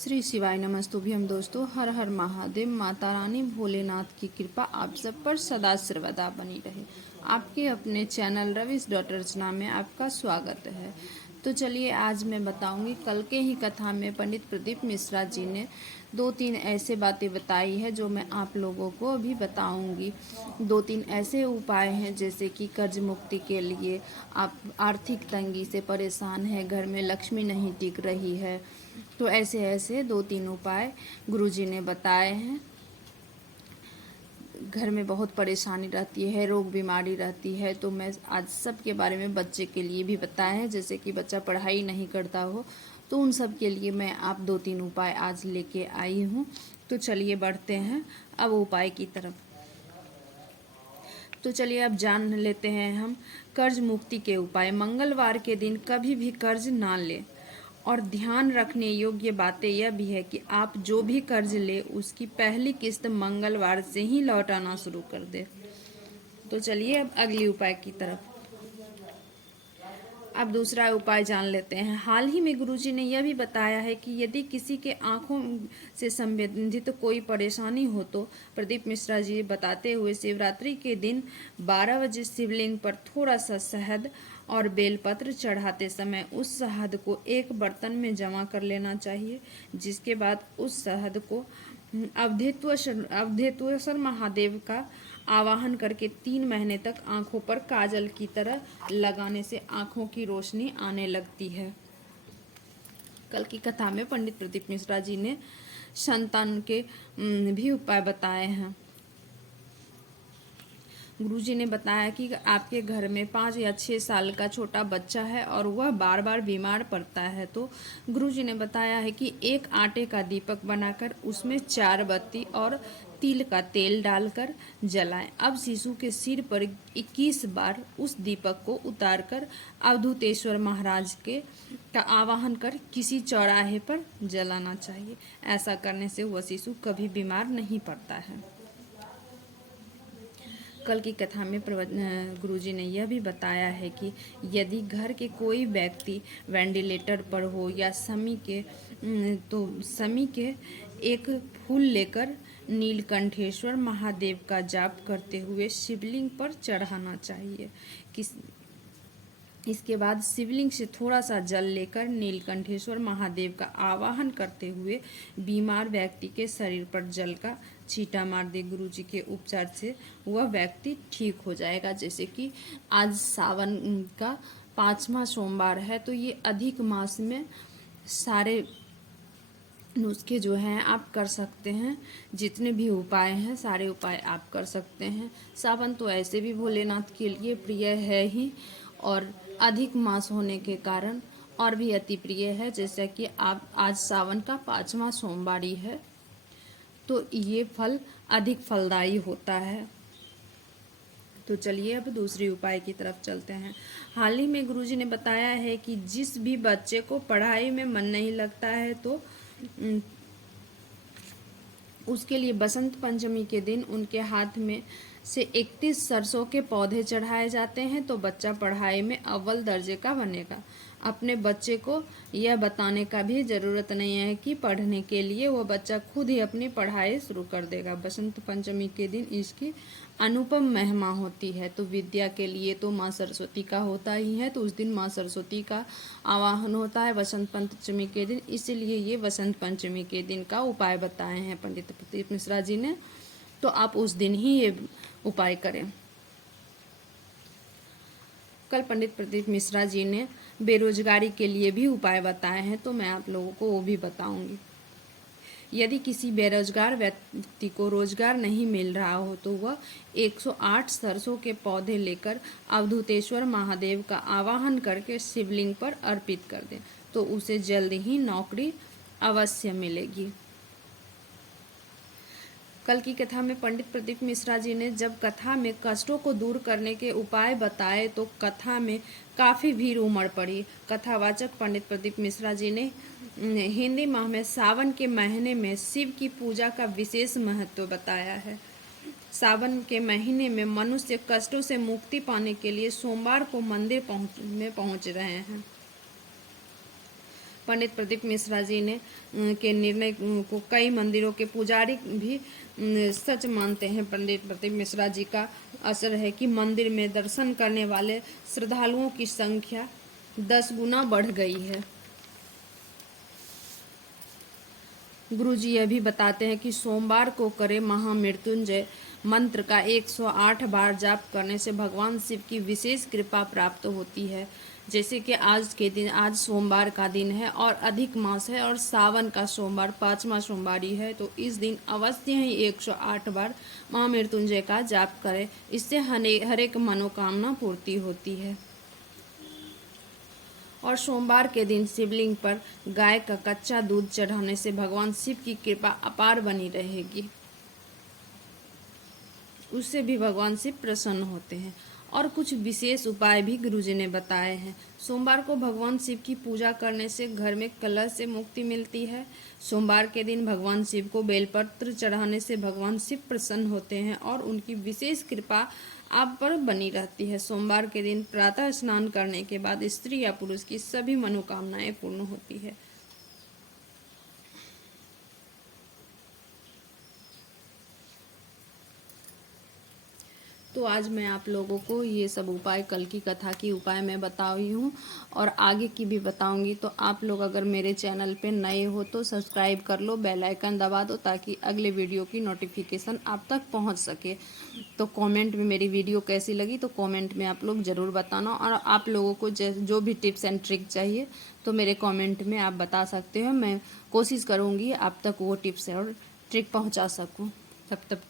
श्री शिवाय नमस्तुभ्यम दोस्तों। हर हर महादेव। माता रानी भोलेनाथ की कृपा आप सब पर सदा सर्वदा बनी रहे। आपके अपने चैनल रविश डॉट रचना में आपका स्वागत है। तो चलिए आज मैं बताऊंगी, कल के ही कथा में पंडित प्रदीप मिश्रा जी ने 2-3 ऐसे बातें बताई है जो मैं आप लोगों को अभी बताऊंगी। 2-3 ऐसे उपाय हैं जैसे कि कर्ज मुक्ति के लिए आप आर्थिक तंगी से परेशान हैं, घर में लक्ष्मी नहीं टिक रही है, तो ऐसे ऐसे 2-3 उपाय गुरुजी ने बताए हैं। घर में बहुत परेशानी रहती है, रोग बीमारी रहती है, तो मैं आज सब के बारे में बच्चे के लिए भी बताया है। जैसे कि बच्चा पढ़ाई नहीं करता हो तो उन सब के लिए मैं आप 2-3 उपाय आज लेके आई हूँ। तो चलिए बढ़ते हैं अब उपाय की तरफ। तो चलिए अब जान लेते हैं हम कर्ज मुक्ति के उपाय। मंगलवार के दिन कभी भी कर्ज ना लें। और ध्यान रखने योग्य बातें यह भी है कि आप जो भी कर्ज ले उसकी पहली किस्त मंगलवार से ही लौटाना शुरू कर दे। तो चलिए अब अगली उपाय की तरफ। अब दूसरा उपाय जान लेते हैं। हाल ही में गुरुजी ने यह भी बताया है कि यदि किसी के आंखों से संबंधित कोई परेशानी हो तो प्रदीप मिश्रा जी बताते हुए शिवरात्रि के दिन 12 बजे शिवलिंग पर थोड़ा सा शहद और बेलपत्र चढ़ाते समय उस शहद को एक बर्तन में जमा कर लेना चाहिए, जिसके बाद उस शहद को अवधेश्वर महादेव का आवाहन करके 3 महीने तक आंखों पर काजल की तरह लगाने से आंखों की रोशनी आने लगती है। कल की कथा में पंडित प्रदीप मिश्रा जी ने संतान के भी उपाय बताए हैं। गुरुजी ने बताया कि आपके घर में 5 या 6 साल का छोटा बच्चा है और वह बार बार बीमार पड़ता है, तो गुरुजी ने बताया है कि एक आटे का दीपक बनाकर उसमें 4 बत्ती और तिल का तेल डालकर जलाएं। अब शिशु के सिर पर 21 बार उस दीपक को उतारकर अवधूतेश्वर महाराज के का आवाहन कर किसी चौराहे पर जलाना चाहिए। ऐसा करने से वह शिशु कभी बीमार नहीं पड़ता है। कल की कथा में गुरुजी ने यह भी बताया है कि यदि घर के कोई व्यक्ति वेंटिलेटर पर हो या समी के एक फूल लेकर नीलकंठेश्वर महादेव का जाप करते हुए शिवलिंग पर चढ़ाना चाहिए। इसके बाद शिवलिंग से थोड़ा सा जल लेकर नीलकंठेश्वर महादेव का आवाहन करते हुए बीमार व्यक्ति के शरीर पर जल का छींटा मार दे। गुरुजी के उपचार से वह व्यक्ति ठीक हो जाएगा। जैसे कि आज सावन का 5वां सोमवार है, तो ये अधिक मास में सारे नुस्खे जो हैं आप कर सकते हैं। जितने भी उपाय हैं सारे उपाय आप कर सकते हैं। सावन तो ऐसे भी भोलेनाथ के लिए प्रिय है ही, और अधिक मास होने के कारण और भी अति प्रिय है। जैसे कि आप आज सावन का 5वां सोमवारी है, तो ये फल अधिक फलदायी होता है। तो चलिए अब दूसरी उपाय की तरफ चलते हैं। हाल ही में गुरुजी ने बताया है कि जिस भी बच्चे को पढ़ाई में मन नहीं लगता है तो उसके लिए बसंत पंचमी के दिन उनके हाथ में से 31 सरसों के पौधे चढ़ाए जाते हैं, तो बच्चा पढ़ाई में अव्वल दर्जे का बनेगा। अपने बच्चे को यह बताने का भी ज़रूरत नहीं है कि पढ़ने के लिए, वो बच्चा खुद ही अपनी पढ़ाई शुरू कर देगा। बसंत पंचमी के दिन इसकी अनुपम महिमा होती है। तो विद्या के लिए तो माँ सरस्वती का होता ही है, तो उस दिन माँ सरस्वती का आवाहन होता है बसंत पंचमी के दिन, इसलिए ये बसंत पंचमी के दिन का उपाय बताए हैं पंडित प्रदीप मिश्रा जी ने। तो आप उस दिन ही ये उपाय करें। कल पंडित प्रदीप मिश्रा जी ने बेरोजगारी के लिए भी उपाय बताए हैं, तो मैं आप लोगों को वो भी बताऊंगी। यदि किसी बेरोजगार व्यक्ति को रोजगार नहीं मिल रहा हो तो वह 108 सरसों के पौधे लेकर अवधूतेश्वर महादेव का आवाहन करके शिवलिंग पर अर्पित कर दें, तो उसे जल्द ही नौकरी अवश्य मिलेगी। कल की कथा में पंडित प्रदीप मिश्रा जी ने जब कथा में कष्टों को दूर करने के उपाय बताए तो कथा में काफ़ी भीड़ उमड़ पड़ी। कथावाचक पंडित प्रदीप मिश्रा जी ने हिंदी माह में सावन के महीने में शिव की पूजा का विशेष महत्व बताया है। सावन के महीने में मनुष्य कष्टों से मुक्ति पाने के लिए सोमवार को मंदिर में पहुंच रहे हैं। पंडित प्रदीप मिश्रा जी ने के निर्णय को कई मंदिरों के पुजारी भी सच मानते हैं। पंडित प्रदीप मिश्रा जी का असर है कि मंदिर में दर्शन करने वाले श्रद्धालुओं की संख्या 10 गुना बढ़ गई है। गुरुजी यह भी बताते हैं कि सोमवार को करें महामृत्युंजय मंत्र का 108 बार जाप करने से भगवान शिव की विशेष कृपा प्राप्त होती है। जैसे कि आज के दिन, आज सोमवार का दिन है और अधिक मास है और सावन का सोमवार 5वां सोमवारी है, तो इस दिन अवश्य ही 108 बार महामृत्युंजय का जाप करें। इससे हर एक मनोकामना पूर्ति होती है। और सोमवार के दिन शिवलिंग पर गाय का कच्चा दूध चढ़ाने से भगवान शिव की कृपा अपार बनी रहेगी, उससे भी भगवान शिव प्रसन्न होते हैं। और कुछ विशेष उपाय भी गुरुजी ने बताए हैं। सोमवार को भगवान शिव की पूजा करने से घर में कलह से मुक्ति मिलती है। सोमवार के दिन भगवान शिव को बेलपत्र चढ़ाने से भगवान शिव प्रसन्न होते हैं और उनकी विशेष कृपा आप पर बनी रहती है। सोमवार के दिन प्रातः स्नान करने के बाद स्त्री या पुरुष की सभी मनोकामनाएं पूर्ण होती है। तो आज मैं आप लोगों को ये सब उपाय, कल की कथा की उपाय मैं बताई हूँ और आगे की भी बताऊंगी। तो आप लोग अगर मेरे चैनल पे नए हो तो सब्सक्राइब कर लो, बेल आइकन दबा दो ताकि अगले वीडियो की नोटिफिकेशन आप तक पहुँच सके। तो कमेंट में मेरी वीडियो कैसी लगी तो कमेंट में आप लोग ज़रूर बताना। और आप लोगों को जो भी टिप्स एंड ट्रिक चाहिए तो मेरे कमेंट में आप बता सकते हो। मैं कोशिश करूँगी आप तक वो टिप्स और ट्रिक पहुँचा सकूँ। तब तक